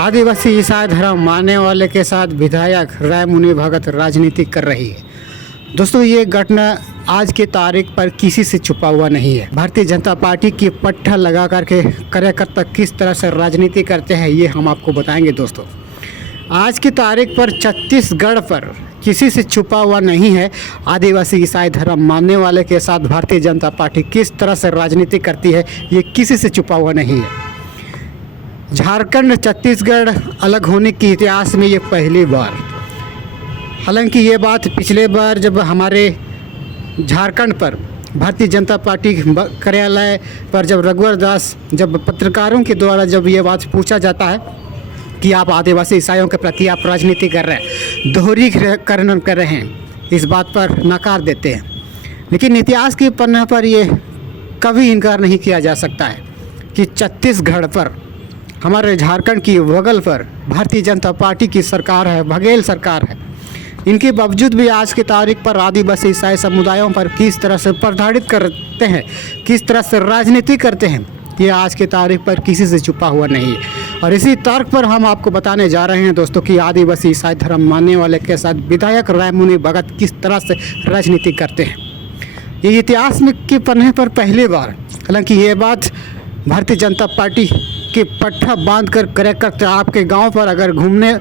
आदिवासी ईसाई धर्म मानने वाले के साथ विधायक रायमुनि भगत राजनीति कर रही है। दोस्तों, ये घटना आज की तारीख पर किसी से छुपा हुआ नहीं है। भारतीय जनता पार्टी की पट्टा लगा करके कार्यकर्ता किस तरह से राजनीति करते हैं, ये हम आपको बताएंगे। दोस्तों, आज की तारीख पर छत्तीसगढ़ पर किसी से छुपा हुआ नहीं है। आदिवासी ईसाई धर्म मानने वाले के साथ भारतीय जनता पार्टी किस तरह से राजनीति करती है, ये किसी से छुपा हुआ नहीं है। झारखंड छत्तीसगढ़ अलग होने के इतिहास में ये पहली बार, हालांकि ये बात पिछले बार जब हमारे झारखंड पर भारतीय जनता पार्टी कार्यालय पर जब रघुवर दास जब पत्रकारों के द्वारा जब ये बात पूछा जाता है कि आप आदिवासी ईसाइयों के प्रति आप राजनीति कर रहे हैं, दोहरीकरण कर रहे हैं, इस बात पर नकार देते हैं। लेकिन इतिहास के पन्ने पर ये कभी इनकार नहीं किया जा सकता है कि छत्तीसगढ़ पर, हमारे झारखंड की बगल पर भारतीय जनता पार्टी की सरकार है, बघेल सरकार है। इनके बावजूद भी आज की तारीख पर आदिवासी ईसाई समुदायों पर किस तरह से प्रताड़ित करते हैं, किस तरह से राजनीति करते हैं, ये आज की तारीख पर किसी से छुपा हुआ नहीं है। और इसी तर्क पर हम आपको बताने जा रहे हैं दोस्तों कि आदिवासी ईसाई धर्म मानने वाले के साथ विधायक रायमुनि भगत किस तरह से राजनीति करते हैं। ये इतिहास में के पन्ने पर पहली बार, हालांकि ये बात भारतीय जनता पार्टी के पट्टा बांध कर कार्यकर्ता आपके गांव पर अगर घूमने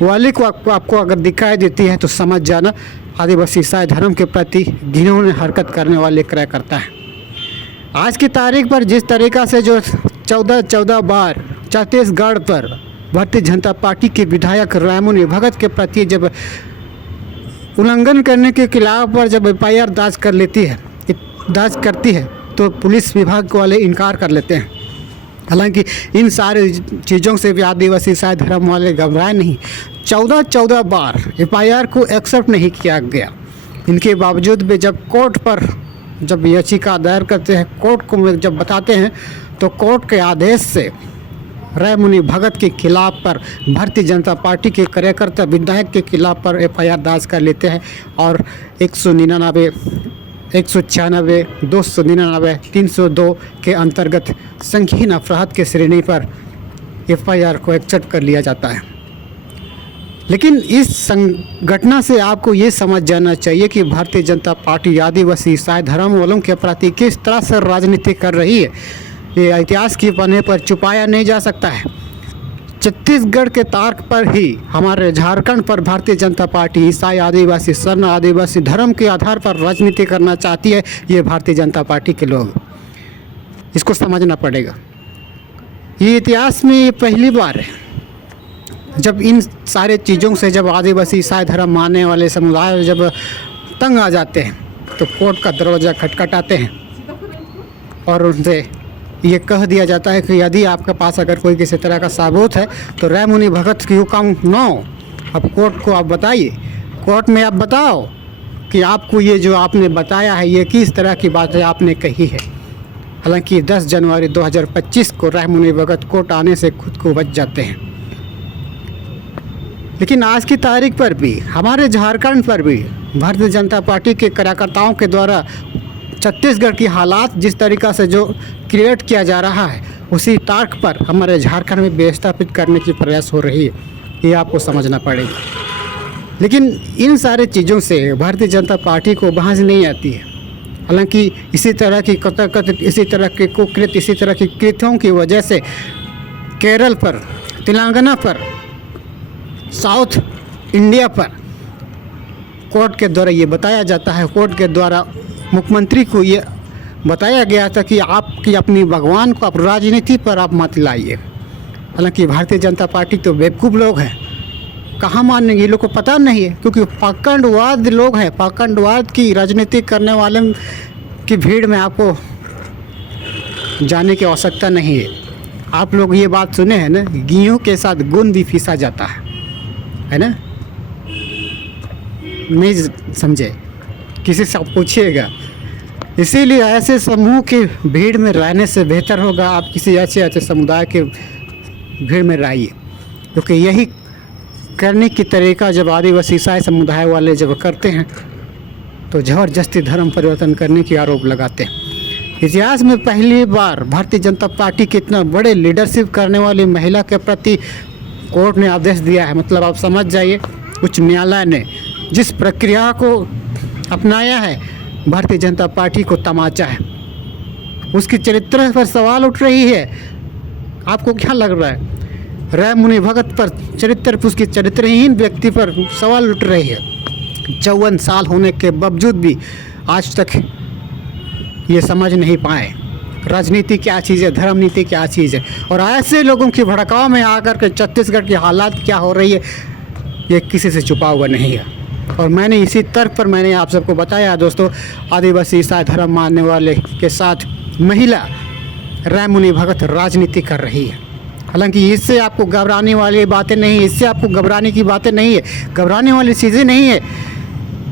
वाले को आपको अगर दिखाई देती है तो समझ जाना आदिवासी ईसाई धर्म के प्रति घिनौनी हरकत करने वाले कार्यकर्ता हैं। आज की तारीख पर जिस तरीक़ा से जो 14 बार छत्तीसगढ़ पर भारतीय जनता पार्टी के विधायक रायमुनि भगत के प्रति जब उल्लंघन करने के खिलाफ पर जब FIR दर्ज करती है तो पुलिस विभाग वाले इनकार कर लेते हैं। हालांकि इन सारी चीज़ों से भी आदिवासी ईसाई धर्म वाले घबराए नहीं। 14 बार FIR को एक्सेप्ट नहीं किया गया। इनके बावजूद भी जब कोर्ट पर जब याचिका दायर करते हैं, कोर्ट को जब बताते हैं तो कोर्ट के आदेश से रायमुनि भगत के खिलाफ पर भारतीय जनता पार्टी के कार्यकर्ता विधायक के खिलाफ पर FIR दर्ज कर लेते हैं और 199, 196, 299, 302 के अंतर्गत संगीन अपराध के श्रेणी पर FIR को एक्सेप्ट कर लिया जाता है। लेकिन इस घटना से आपको ये समझ जाना चाहिए कि भारतीय जनता पार्टी आदिवासी ईसाई धर्म वालों के प्रति किस तरह से राजनीति कर रही है। ये इतिहास के पन्ने पर छुपाया नहीं जा सकता है। छत्तीसगढ़ के तर्क पर ही हमारे झारखंड पर भारतीय जनता पार्टी ईसाई आदिवासी स्वर्ण आदिवासी धर्म के आधार पर राजनीति करना चाहती है। ये भारतीय जनता पार्टी के लोग, इसको समझना पड़ेगा। ये इतिहास में ये पहली बार है जब इन सारे चीज़ों से जब आदिवासी ईसाई धर्म मानने वाले समुदाय जब तंग आ जाते हैं तो कोर्ट का दरवाज़ा खटखटाते हैं और उनसे ये कह दिया जाता है कि यदि आपके पास अगर कोई किसी तरह का सबूत है तो रायमुनि भगत की हुक्म नो, अब कोर्ट को आप बताइए, कोर्ट में आप बताओ कि आपको ये जो आपने बताया है ये किस तरह की बात है आपने कही है। हालांकि 10 जनवरी 2025 को रायमुनि भगत कोर्ट आने से खुद को बच जाते हैं। लेकिन आज की तारीख पर भी हमारे झारखंड पर भी भारतीय जनता पार्टी के कार्यकर्ताओं के द्वारा छत्तीसगढ़ की हालात जिस तरीक़ा से जो क्रिएट किया जा रहा है, उसी तर्क पर हमारे झारखंड में विस्थापित करने की प्रयास हो रही है। ये आपको समझना पड़ेगा। लेकिन इन सारे चीज़ों से भारतीय जनता पार्टी को बहस नहीं आती है। हालांकि इसी तरह की कथित इसी तरह के कुकृत इसी तरह की कृत्यों की वजह से केरल पर, तेलंगाना पर, साउथ इंडिया पर कोर्ट के द्वारा ये बताया जाता है, कोर्ट के द्वारा मुख्यमंत्री को ये बताया गया था कि आपकी अपनी भगवान को आप राजनीति पर आप मत लाइए। हालांकि भारतीय जनता पार्टी तो बेवकूफ़ लोग हैं, कहाँ मानेंगे, ये लोग को पता नहीं है क्योंकि पाखंडवाद लोग हैं। पाखंडवाद की राजनीति करने वाले की भीड़ में आपको जाने की आवश्यकता नहीं है। आप लोग ये बात सुने हैं ना, गेहूँ के साथ गुण भी पीसा जाता है ना, नहीं समझे, किसी से आप पूछिएगा। इसीलिए ऐसे समूह की भीड़ में रहने से बेहतर होगा आप किसी ऐसे समुदाय के भीड़ में रहिए, क्योंकि यही करने की तरीका जब आदिवासी ईसाई समुदाय वाले जब करते हैं तो ज़बरदस्ती धर्म परिवर्तन करने की आरोप लगाते हैं। इतिहास में पहली बार भारतीय जनता पार्टी की इतना बड़े लीडरशिप करने वाली महिला के प्रति कोर्ट ने आदेश दिया है, मतलब आप समझ जाइए उच्च न्यायालय ने जिस प्रक्रिया को अपनाया है, भारतीय जनता पार्टी को तमाचा है। उसकी चरित्र पर सवाल उठ रही है। आपको क्या लग रहा है? राय मुनि भगत पर चरित्र, उसकी चरित्रहीन व्यक्ति पर सवाल उठ रही है। 54 साल होने के बावजूद भी आज तक ये समझ नहीं पाए राजनीति क्या चीज़ है, धर्म नीति क्या चीज़ है। और ऐसे लोगों की भड़काव में आकर के छत्तीसगढ़ की हालात क्या हो रही है, ये किसी से छुपा हुआ नहीं है। और मैंने इसी तर्क पर मैंने आप सबको बताया दोस्तों, आदिवासी ईसाई धर्म मानने वाले के साथ महिला राय मुनि भगत राजनीति कर रही है। हालांकि इससे आपको घबराने वाली बातें नहीं है, इससे आपको घबराने की बातें नहीं है, घबराने वाली चीज़ें नहीं है।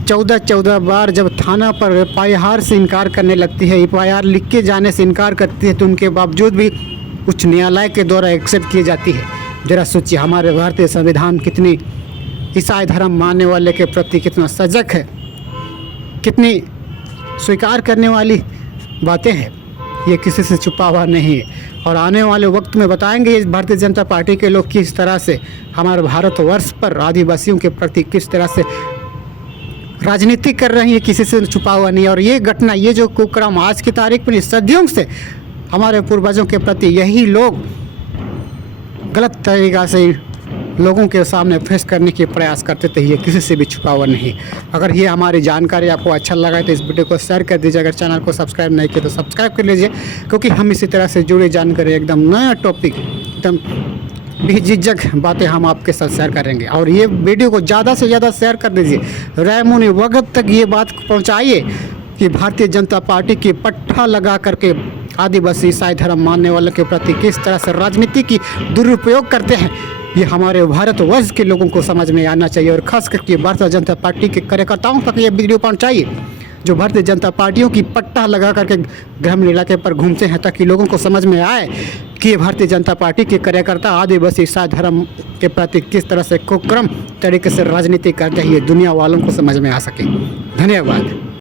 14 बार जब थाना पर एफआईआर से इनकार करने लगती है, एफआईआर लिख के जाने से इनकार करती है, तो उनके बावजूद भी उच्च न्यायालय के द्वारा एक्सेप्ट की जाती है। जरा सोचिए हमारे भारतीय संविधान कितनी ईसाई धर्म मानने वाले के प्रति कितना सजग है, कितनी स्वीकार करने वाली बातें हैं। ये किसी से छुपा हुआ नहीं है। और आने वाले वक्त में बताएंगे इस भारतीय जनता पार्टी के लोग किस तरह से हमारे भारतवर्ष पर आदिवासियों के प्रति किस तरह से राजनीति कर रही है, किसी से छुपा हुआ नहीं। और ये घटना, ये जो कुक्रम आज की तारीख में सदियों से हमारे पूर्वजों के प्रति यही लोग गलत तरीक़ा से लोगों के सामने फेस करने की प्रयास करते थे, ये किसी से भी छुपा हुआ नहीं। अगर ये हमारी जानकारी आपको अच्छा लगा तो इस वीडियो को शेयर कर दीजिए। अगर चैनल को सब्सक्राइब नहीं किया तो सब्सक्राइब कर लीजिए, क्योंकि हम इसी तरह से जुड़ी जानकारी, एकदम नया टॉपिक, एकदम बेझिझक बातें हम आपके साथ शेयर करेंगे। और ये वीडियो को ज़्यादा से ज़्यादा शेयर कर दीजिए, राय मुनि भगत तक ये बात पहुँचाइए कि भारतीय जनता पार्टी की पट्टा लगा करके आदिवासी ईसाई धर्म मानने वालों के प्रति किस तरह से राजनीति की दुरुपयोग करते हैं, ये हमारे भारतवर्ष के लोगों को समझ में आना चाहिए। और खास करके भारतीय जनता पार्टी के कार्यकर्ताओं तक ये वीडियो पहुंचाइए, जो भारतीय जनता पार्टियों की पट्टा लगा करके ग्रामीण इलाके पर घूमते हैं, ताकि लोगों को समझ में आए कि ये भारतीय जनता पार्टी के कार्यकर्ता आदिवासी ईसाई धर्म के प्रति किस तरह से कुक्रम तरीके से राजनीति करते हैं, ये दुनिया वालों को समझ में आ सके। धन्यवाद।